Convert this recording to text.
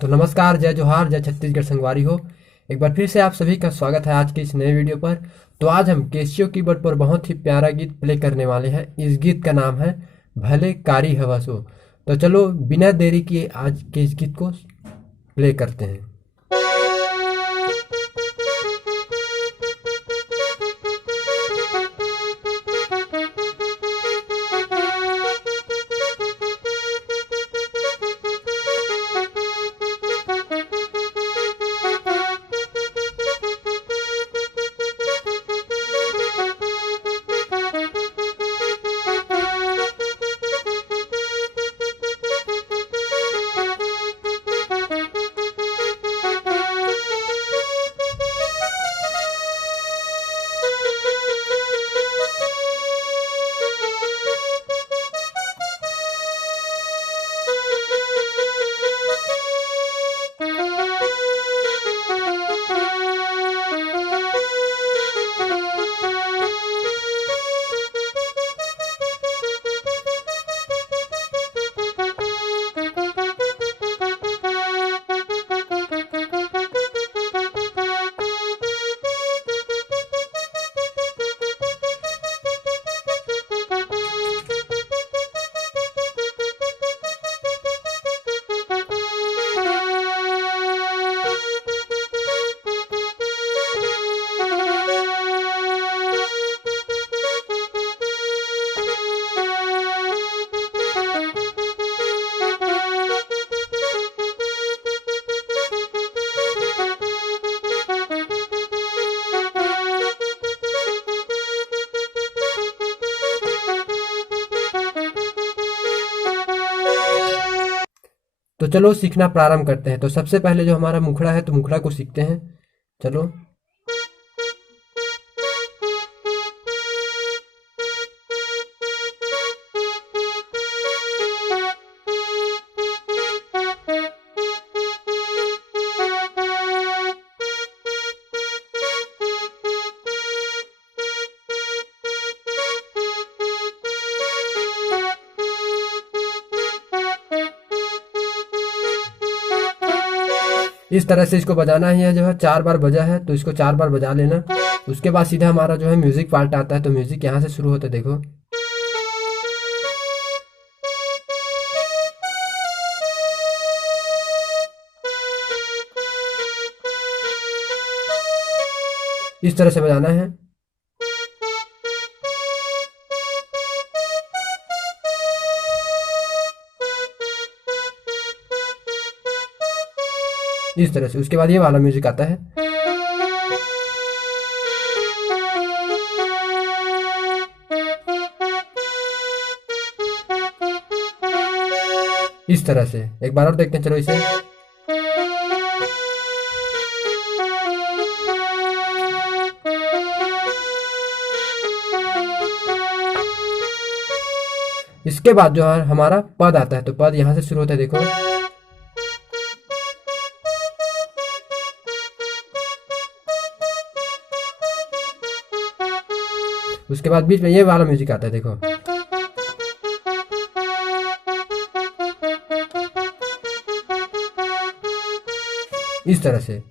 तो नमस्कार, जय जोहार, जय छत्तीसगढ़ संगवारी हो। एक बार फिर से आप सभी का स्वागत है आज के इस नए वीडियो पर। तो आज हम कैसियो कीबोर्ड पर बहुत ही प्यारा गीत प्ले करने वाले हैं। इस गीत का नाम है भले कारी हवा सो। तो चलो बिना देरी किए आज के इस गीत को प्ले करते हैं। तो चलो सीखना प्रारंभ करते हैं। तो सबसे पहले जो हमारा मुखड़ा है तो मुखड़ा को सीखते हैं। चलो। इस तरह से इसको बजाना ही है। जो है 4 बार बजा है तो इसको 4 बार बजा लेना। उसके बाद सीधा हमारा जो है म्यूजिक पार्ट आता है। तो म्यूजिक यहाँ से शुरू होता है, देखो। इस तरह से बजाना है। इस तरह से उसके बाद ये वाला म्यूजिक आता है। इस तरह से एक बार और देखते हैं, चलो इसे। इसके बाद जो है हमारा पद आता है। तो पद यहां से शुरू होता है, देखो। उसके बाद बीच में ये वाला म्यूजिक आता है, देखो। इस तरह से